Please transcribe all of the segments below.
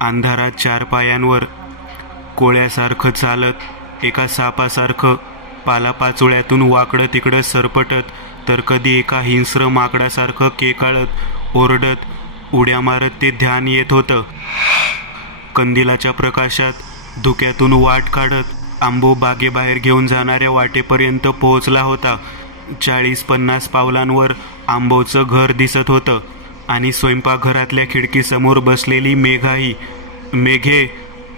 अंधारात 4 पायांवर कोळ्यासारखं चालत, एका सापासारखं पालापाचोळ्यातून वाकडं तिकडं सरपटत, तर कधी एका हिंस्र माकडासारखं केकाळत ओरडत उड्या मारत ते ध्यान येत होतं. कंदिलाच्या प्रकाशात धुक्यातून वाट काढत आंबो बागेबाहेर घेऊन जाणाऱ्या वाटेपर्यंत पोहोचला होता. 40-50 पावलांवर आंबोचं घर दिसत होतं आणि स्वयंपाकघरातल्या खिडकीसमोर बसलेली मेघाही. मेघे,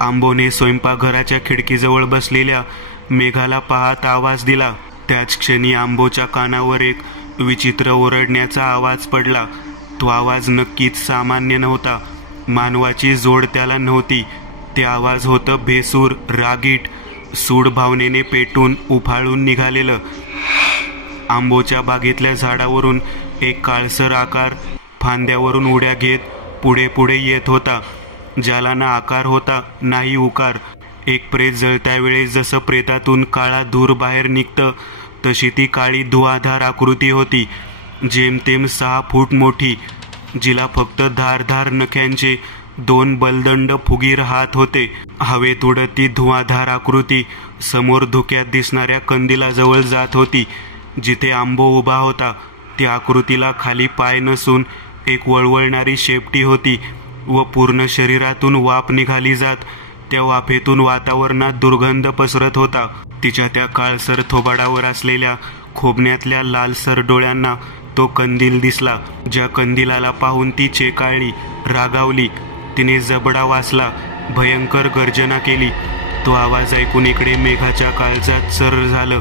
आंबोने स्वयंपाकघराच्या खिडकीजवळ बसलेल्या मेघाला पाहत आवाज दिला. त्याच क्षणी आंबोच्या कानावर एक विचित्र ओरडण्याचा आवाज पडला. तो आवाज नक्कीच सामान्य नव्हता. मानवाची जोड त्याला नव्हती. ते आवाज होतं भेसूर, रागीट, सूड भावनेने पेटून उफाळून निघालेलं. आंबोच्या बागेतल्या झाडावरून एक काळसर आकार फांद्यावरून उड्या घेत पुढे पुढे येत होता, ज्याला ना आकार होता नाही उकार. एक प्रेत जळत्या वेळेस जसं प्रेतातून काळा धूर बाहेर निघतं, तशी ती काळी धुआधार आकृती होती, जेमतेम 6 फूट मोठी, जिला फक्त धारधार नख्यांचे 2 बलदंड फुगीर हात होते. हवेत उडत ती धुआधार आकृती समोर धुक्यात दिसणाऱ्या कंदिलाजवळ जात होती, जिथे आंबो उभा होता. त्या आकृतीला खाली पाय नसून एक वळवळणारी शेपटी होती व पूर्ण शरीरातून वाफ निघाली जात. त्या वाफेतून वातावरणात दुर्गंध पसरत होता. तिच्या त्या काळसर थोबाडावर असलेल्या खोबण्यातल्या लालसर डोळ्यांना तो कंदील दिसला. ज्या कंदिलाला पाहून ती चेकाळली, रागावली. तिने जबडा वासला, भयंकर गर्जना केली. तो आवाज ऐकून इकडे मेघाच्या काळजात चर झालं.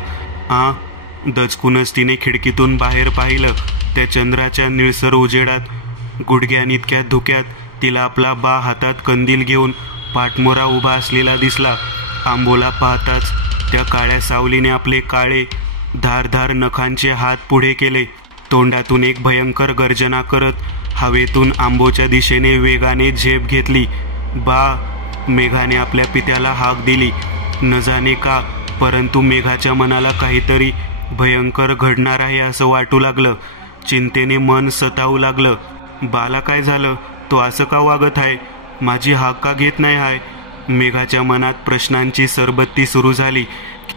दचकूनच तिने खिडकीतून बाहेर पाहिलं. त्या चंद्राच्या निळसर उजेडात गुडघ्यानितक्या धुक्यात तिला आपला बा हातात कंदील घेऊन पाठमोरा उभा असलेला दिसला. आंबोला पाहताच त्या काळ्या सावलीने आपले काळे धारधार नखांचे हात पुढे केले. तोंडातून एक भयंकर गर्जना करत हवेतून आंबोच्या दिशेने वेगाने झेप घेतली. बा, मेघाने आपल्या पित्याला हाक दिली. न जाणे का, परंतु मेघाच्या मनाला काहीतरी भयंकर घडणार आहे असं वाटू लागलं. चिंतेने मन सतावू लागलं. बाला काय झालं? तो असं का वागत आहे? माझी हाक का घेत नाही आहे? मेघाच्या मनात प्रश्नांची सरबत्ती सुरू झाली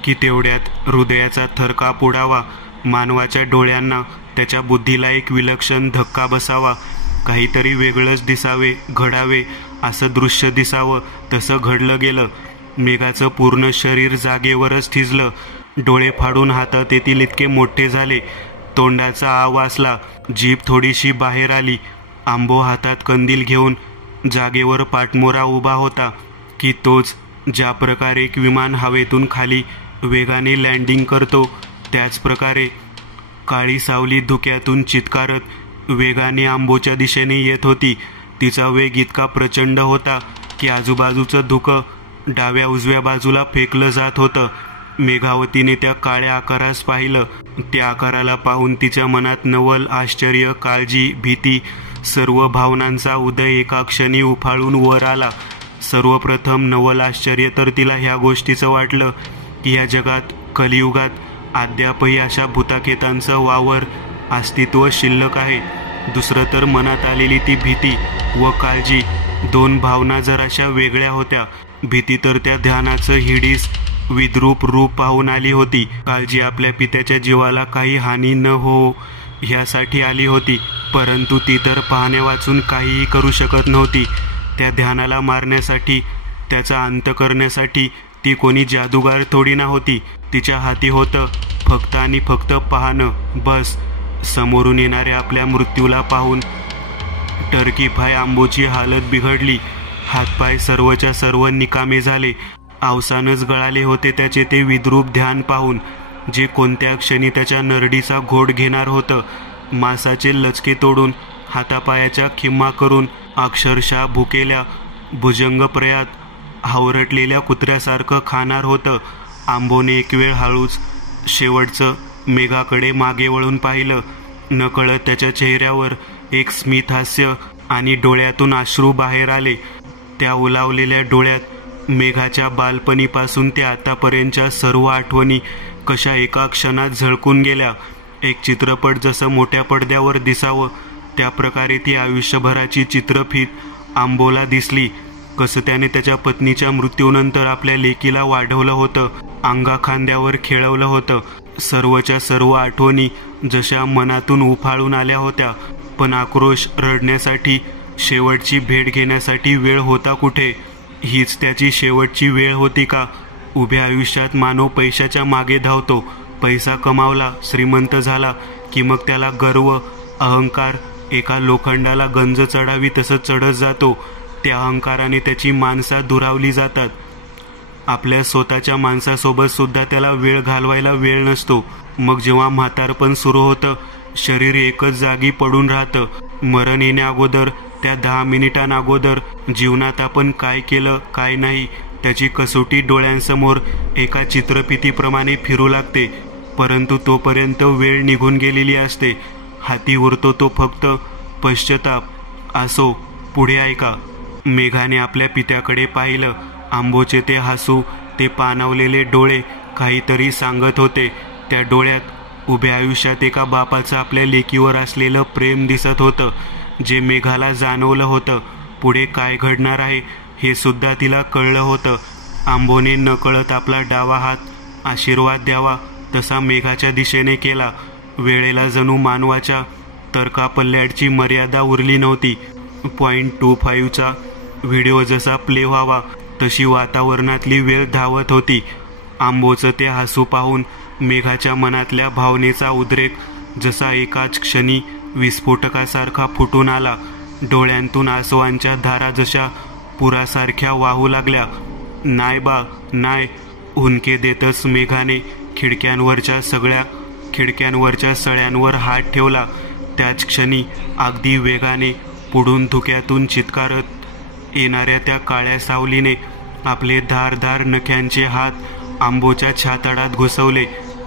की तेवढ्यात हृदयाचा थरकाप उडावा. मानवाच्या डोळ्यांना, त्याच्या बुद्धीला एक विलक्षण धक्का बसावा. काहीतरी वेगळंच दिसावे, घडावे असं दृश्य दिसावं. तसं घडलं गेलं. मेघाचं पूर्ण शरीर जागेवरच थिजलं. डोळे फाडून हातात येतील इतके मोठे झाले. तोंडाचा आ वासला, जीभ थोडीशी बाहेर आली. आंबो हातात कंदील घेऊन जागेवर पाठमोरा उभा होता की तोच ज्या प्रकारे एक विमान हवेतून खाली वेगाने लँडिंग करतो, त्याच प्रकारे काळी सावली धुक्यातून चित्कारत वेगाने आंबोच्या दिशेने येत होती. तिचा वेग इतका प्रचंड होता की आजूबाजूचं धुकं डाव्या उजव्या बाजूला फेकलं जात होतं. मेघावतीने त्या काळ्या आकारास पाहिलं. त्या आकाराला पाहून तिच्या मनात नवल, आश्चर्य, काळजी, भीती, सर्व भावनांचा उदय एका क्षणी उफाळून वर आला. सर्वप्रथम नवल आश्चर्य तर तिला ह्या गोष्टीचं वाटलं की या जगात, कलियुगात अद्यापही अशा भूताकेतांचं वावर, अस्तित्व शिल्लक आहे. दुसरं तर मनात आलेली ती भीती व काळजी. 2 भावना जराशा वेगळ्या होत्या. भीती तर त्या ध्यानाचं हिडीस विद्रूप रूप पाहून आली होती. काळजी आपल्या पित्याच्या जीवाला काही हानी न हो ह्यासाठी आली होती. परंतु ती तर पाहण्या वाचून काहीही करू शकत नव्हती. त्या ध्यानाला मारण्यासाठी, त्याचा अंत करण्यासाठी ती कोणी जादूगार थोडी ना होती. तिच्या हाती होतं फक्त आणि फक्त पाहणं, बस. समोरून येणाऱ्या आपल्या मृत्यूला पाहून टर्कीफाय आंबोची हालत बिघडली. हातपाय सर्वच्या सर्व निकामे झाले. अवसानच गळाले होते त्याचे ते विद्रूप ध्यान पाहून, जे कोणत्या क्षणी त्याच्या नरडीचा घोट घेणार होतं. मांसाचे लचके तोडून, हातापायाच्या खिम्मा करून, अक्षरशः भुकेल्या भुजंगप्रयात हावरटलेल्या कुत्र्यासारखं खाणार होतं. आंबोने एक वेळ हळूच शेवटचं मेघाकडे मागे वळून पाहिलं. नकळत त्याच्या चेहऱ्यावर एक स्मित हास्य आणि डोळ्यातून अश्रू बाहेर आले. त्या उलावलेल्या डोळ्यात मेघाच्या बालपणीपासून ते आतापर्यंतच्या सर्व आठवणी कशा एका क्षणात झळकून गेल्या. एक चित्रपट जसं मोठ्या पडद्यावर दिसावं त्या प्रकारे ती आयुष्यभराची चित्रफीत आंबोला दिसली. कसं त्याने त्याच्या पत्नीच्या मृत्यूनंतर आपल्या लेकीला वाढवलं होतं, अंगाखांद्यावर खेळवलं होतं. सर्वच्या सर्व आठवणी जशा मनातून उफाळून आल्या होत्या. पण आक्रोश रडण्यासाठी, शेवटची भेट घेण्यासाठी वेळ होता कुठे? हीच त्याची शेवटची वेळ होती का? उभ्या आयुष्यात मानव पैशाच्या मागे धावतो. पैसा कमावला, श्रीमंत झाला की मग त्याला गर्व, अहंकार एका लोखंडाला गंज चढावी तसं चढत जातो. त्या अहंकाराने त्याची माणसा दुरावली जातात. आपल्या स्वतःच्या माणसासोबत सुद्धा त्याला वेळ घालवायला वेळ नसतो. मग जेव्हा म्हातारपण सुरू होतं, शरीर एकच जागी पडून राहतं. मरण येण्याअगोदर, त्या 10 मिनिटांअगोदर जीवनात आपण काय केलं काय नाही त्याची कसोटी डोळ्यांसमोर एका चित्रफितीप्रमाणे फिरू लागते. परंतु तोपर्यंत वेळ निघून गेलेली असते. हाती उरतो तो फक्त पश्चाताप. असो, पुढे ऐका. मेघाने आपल्या पित्याकडे पाहिलं. आंबोचे ते हसू, ते पाणावलेले डोळे काहीतरी सांगत होते. त्या डोळ्यात उभ्या आयुष्यात एका बापाचं आपल्या लेकीवर असलेलं प्रेम दिसत होतं, जे मेघाला जाणवलं होतं. पुढे काय घडणार आहे हे सुद्धा तिला कळलं होतं. आंबोने नकळत आपला डावा हात आशीर्वाद द्यावा तसा मेघाच्या दिशेने केला. वेळेला जणू मानवाच्या तर्कापल्ल्याची मर्यादा उरली नव्हती. 0.25चा व्हिडिओ जसा प्ले व्हावा तशी वातावरणातली वेळ धावत होती. आंबोचं ते हसू पाहून मेघाच्या मनातल्या भावनेचा उद्रेक जसा एकाच क्षणी विस्फोटकासारखा फुटून आला. डोळ्यांतून आसवांच्या धारा जशा पुरासारख्या वाहू लागल्या. "नाय बा, नाय," हुंदके देतच मेघाने खिडक्यांवरच्या सळ्यांवर हात ठेवला. त्याच क्षणी अगदी वेगाने पुढून धुक्यातून चित्कारत येणाऱ्या त्या काळ्या सावलीने आपले धारदार नख्यांचे हात आंबोच्या छातडात घुसवले.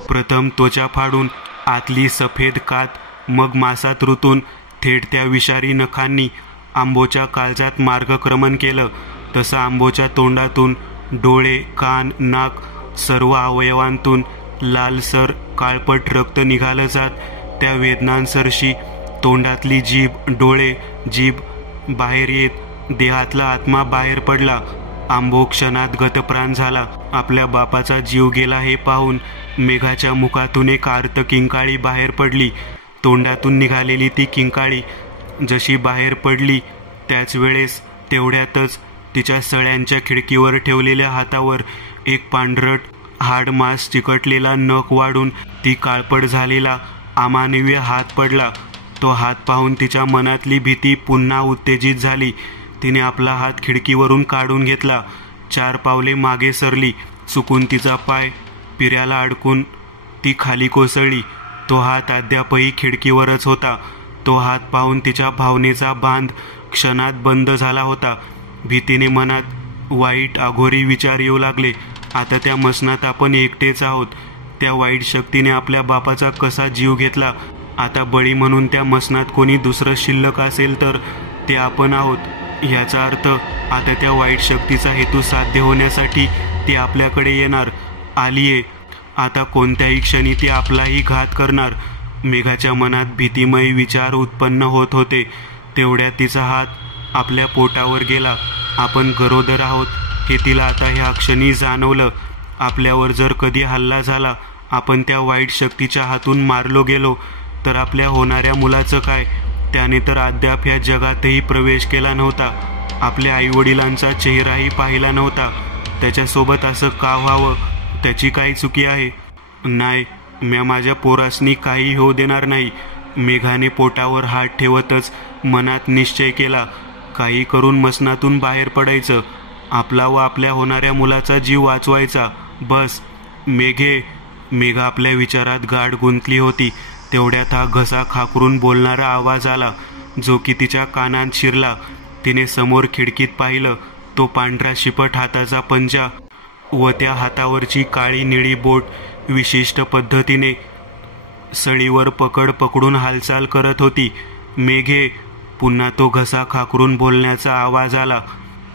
प्रथम त्वचा फाडून आतली सफेद कात, मग मासात रुतून थेट त्या विषारी नखांनी आंबोच्या काळजात मार्गक्रमण केलं. तसं आंबोच्या तोंडातून, डोळे, कान, नाक, सर्व अवयवांतून लालसर काळपट रक्त निघालं जात. त्या वेदनांसरशी तोंडातली जीभ, डोळे, जीभ बाहेर येत देहातला आत्मा बाहेर पडला. आंबो क्षणात गतप्राण झाला. आपल्या बापाचा जीव गेला हे पाहून मेघाच्या मुखातून एक आर्त किंकाळी बाहेर पडली. तोंडातून निघालेली ती किंकाळी जशी बाहेर पडली त्याच वेळेस तेवढ्यातच तिच्या सळ्यांच्या खिडकीवर ठेवलेल्या हातावर एक पांढरट हाडमास चिकटलेला नख वाढून ती काळपट झालेला अमानवीय हात पडला. तो हात पाहून तिच्या मनातली भीती पुन्हा उत्तेजित झाली. तिने आपला हात खिडकीवरून काढून घेतला. 4 पावले मागे सरली. चुकून तिचा पाय पिऱ्याला अडकून ती खाली कोसळली. तो हात अद्यापही खिडकीवरच होता. तो हात पाहून तिच्या भावनेचा बांध क्षणात बंद झाला होता. भीतीने मनात वाईट अघोरी विचार येऊ लागले. आता त्या मसनात आपण एकटेच आहोत. त्या वाईट शक्तीने आपल्या बापाचा कसा जीव घेतला. आता बळी म्हणून त्या मसनात कोणी दुसरं शिल्लक असेल तर ते आपण आहोत. याचा अर्थ आता त्या वाईट शक्तीचा हेतू साध्य होण्यासाठी ती आपल्याकडे येणार, आलीये. आता कोणत्याही क्षणी ती आपलाही घात करणार. मेघाच्या मनात भीतिमय विचार उत्पन्न होत होते. तेवढ्यात तिचा हात आपल्या पोटावर गेला. आपण गरोदर आहोत हे तिला आता ह्या क्षणी जाणवलं. आपल्यावर जर कधी हल्ला झाला, आपण त्या वाईट शक्तीच्या हातून मारलो गेलो तर आपल्या होणाऱ्या मुलाचं काय? त्याने तर अद्याप ह्या जगातही प्रवेश केला नव्हता. आपल्या आईवडिलांचा चेहराही पाहिला नव्हता. त्याच्यासोबत असं का व्हावं? त्याची काही चुकी आहे? नाही, म्या माझ्या पोरासनी काही होऊ देणार नाही. मेघाने पोटावर हात ठेवतच मनात निश्चय केला. काही करून मसनातून बाहेर पडायचं. आपला व आपल्या होणाऱ्या मुलाचा जीव वाचवायचा. बस. मेघा आपल्या विचारात गाढ गुंतली होती. तेवढ्यात हा घसा खाकरून बोलणारा आवाज आला, जो की तिच्या कानात शिरला. तिने समोर खिडकीत पाहिलं. तो पांढरा शिपट हाताचा पंजा व त्या हातावरची काळी निळी बोट विशिष्ट पद्धतीने सळीवर पकडून हालचाल करत होती. मेघे. पुन्हा तो घसा खाकरून बोलण्याचा आवाज आला.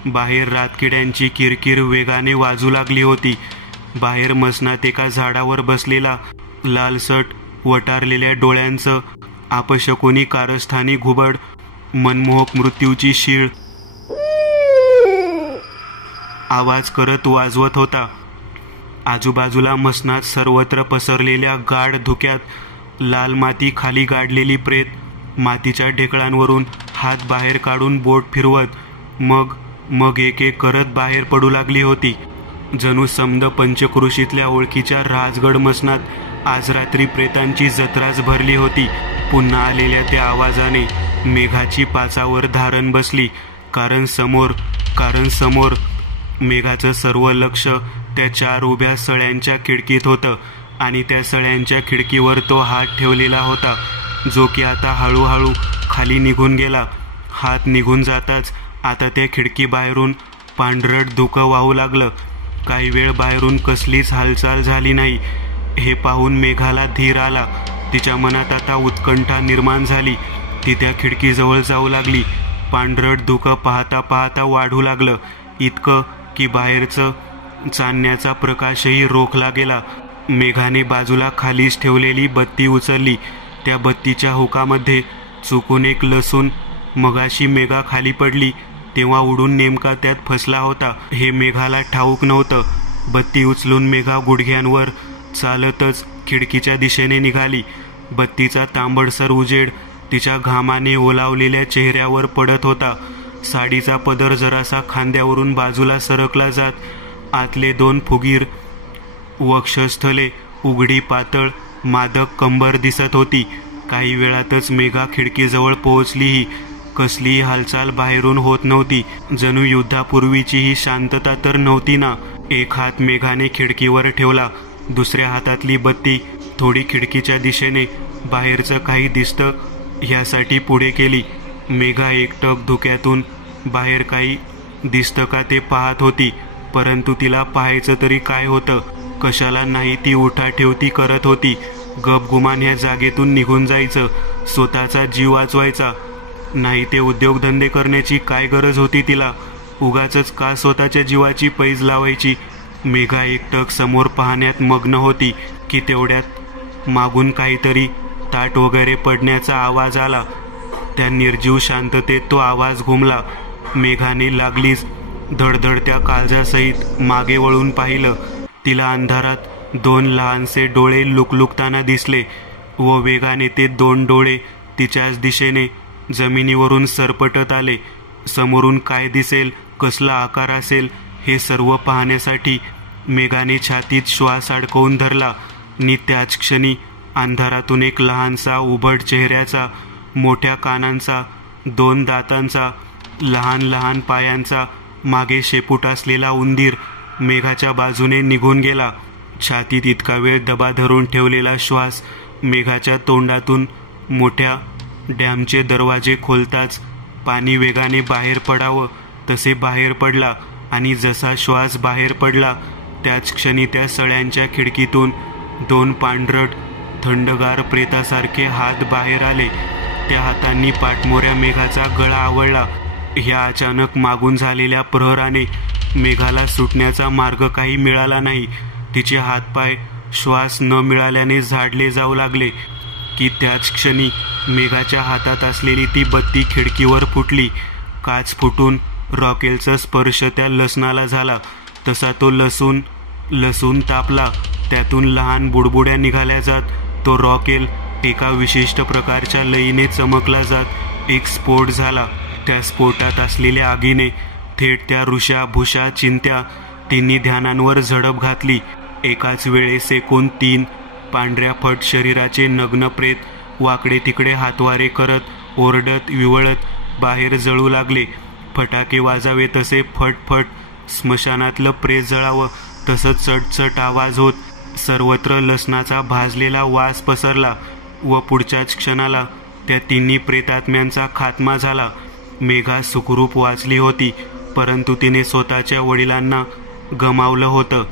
बाहेर रातकिड्यांची किरकिर वेगाने वाजू लागली होती. बाहेर मसनात एका झाडावर बसलेला, लालसट वटारलेल्या डोळ्यांचं अपशकुनी कारस्थानी घुबड, मनमोहक मृत्यूची शीळ आवाज करत वाजवत होता. आजूबाजूला मसनात सर्वत्र पसरलेल्या गाढ धुक्यात लाल माती खाली गाडलेली प्रेत मातीच्या ढेकळांवरून हात बाहेर काढून बोट फिरवत मग एक एक करत बाहेर पडू लागली होती. जणू समद पंचक्रोशीतल्या ओळखीच्या राजगड मसनात आज रात्री प्रेतांची जत्राच भरली होती. पुन्हा आलेल्या त्या आवाजाने मेघाची पाचावर धारण बसली. कारण समोर मेघाचं सर्व लक्ष त्या 4 उभ्या सळ्यांच्या खिडकीत होतं आणि त्या सळ्यांच्या खिडकीवर तो हात ठेवलेला होता, जो की आता हळूहळू खाली निघून गेला. हात निघून जाताच आता त्या खिडकी बाहेरून पांढरट धुकं वाहू लागलं. काही वेळ बाहेरून कसलीच हालचाल झाली नाही. हे पाहून मेघाला धीर आला. तिच्या मनात आता उत्कंठा निर्माण झाली. ती त्या खिडकीजवळ जाऊ लागली. पांढरट धुकं पाहता पाहता वाढू लागलं, इतकं की बाहेरचं चांदण्याचा प्रकाशही रोखला गेला. मेघाने बाजूला खालीच ठेवलेली बत्ती उचलली. त्या बत्तीच्या हुकामध्ये चुकून एक लसूण मगाशी मेघा खाली पडली तेव्हा उडून नेमका त्यात फसला होता, हे मेघाला ठाऊक नव्हतं. बत्ती उचलून मेघा गुडघ्यांवर चालतच खिडकीच्या दिशेने निघाली. बत्तीचा तांबडसर उजेड तिच्या घामाने ओलावलेल्या चेहऱ्यावर पडत होता. साडीचा पदर जरासा खांद्यावरून बाजूला सरकला जात आतले 2 फुगीर वक्षस्थले उघडी पातळ मादक कंबर दिसत होती. काही वेळातच मेघा खिडकीजवळ पोहोचलीही. कसलीही हालचाल बाहेरून होत नव्हती. जणू युद्धापूर्वीची ही शांतता तर नव्हती ना. एक हात मेघाने खिडकीवर ठेवला. दुसऱ्या हातातली बत्ती थोडी खिडकीच्या दिशेने बाहेरचं काही दिसतं ह्यासाठी पुढे केली. मेघा एकटक धुक्यातून बाहेर काही दिसतं का ते पाहत होती. परंतु तिला पाहायचं तरी काय होतं? कशाला नाही ती उठाठेवती करत होती. गपगुमान ह्या जागेतून निघून जायचं, स्वतःचा जीव वाचवायचा. नाही ते उद्योगधंदे करण्याची काय गरज होती तिला? उगाचच का स्वतःच्या जीवाची पैज लावायची? मेघा एकटक समोर पाहण्यात मग्न होती की तेवढ्यात मागून काहीतरी ताट वगैरे पडण्याचा आवाज आला. त्या निर्जीव शांततेत तो आवाज घुमला. मेघाने लागलीच धडधडत्या काळजासहित मागे वळून पाहिलं. तिला अंधारात 2 लहानसे डोळे लुकलुकताना दिसले व वेगाने ते 2 डोळे तिच्याच दिशेने जमिनीवरून सरपटत आले. समोरून काय दिसेल, कसला आकार असेल, हे सर्व पाहण्यासाठी मेघाने छातीत श्वास अडकवून धरला. नि त्याच क्षणी अंधारातून एक लहानसा उभट चेहऱ्याचा, मोठ्या कानांचा, 2 दातांचा, लहान लहान पायांचा, मागे शेपूट असलेला उंदीर मेघाच्या बाजूने निघून गेला. छातीत इतका वेळ दबा धरून ठेवलेला श्वास मेघाच्या तोंडातून मोठ्या डॅमचे दरवाजे खोलताच पाणी वेगाने बाहेर पडावं तसे बाहेर पडला आणि जसा श्वास बाहेर पडला त्याच क्षणी त्या सळ्यांच्या खिडकीतून 2 पांढरट थंडगार प्रेतासारखे हात बाहेर आले. त्या हातांनी पाठमोऱ्या मेघाचा गळा आवळला. ह्या अचानक मागून झालेल्या प्रहराने मेघाला सुटण्याचा मार्ग काही मिळाला नाही. तिचे हातपाय श्वास न मिळाल्याने झाडले जाऊ लागले की त्याच क्षणी मेघाच्या हातात असलेली ती बत्ती खिडकीवर फुटली. काच फुटून रॉकेलचा स्पर्श त्या लसणाला झाला. तसा तो लसूण तापला. त्यातून लहान बुडबुड्या निघाल्या जात तो रॉकेल एका विशिष्ट प्रकारच्या लईने चमकला जात एक स्फोट झाला. त्या स्फोटात असलेल्या आगीने थेट त्या ऋषा भुषा चिंत्या तिन्ही ध्यानांवर झडप घातली. एकाच वेळेस एकूण 3 पांढऱ्या फट शरीराचे नग्न प्रेत वाकडे तिकडे हातवारे करत ओरडत विवळत बाहेर जळू लागले. फटाके वाजावे तसे फटफट, स्मशानातलं प्रेत जळावं तसंच चटचट आवाज होत सर्वत्र लसणाचा भाजलेला वास पसरला व पुढच्याच क्षणाला त्या तिन्ही प्रेतात्म्यांचा खात्मा झाला. मेघा सुखरूप वाचली होती, परंतु तिने स्वतःच्या वडिलांना गमावलं होतं.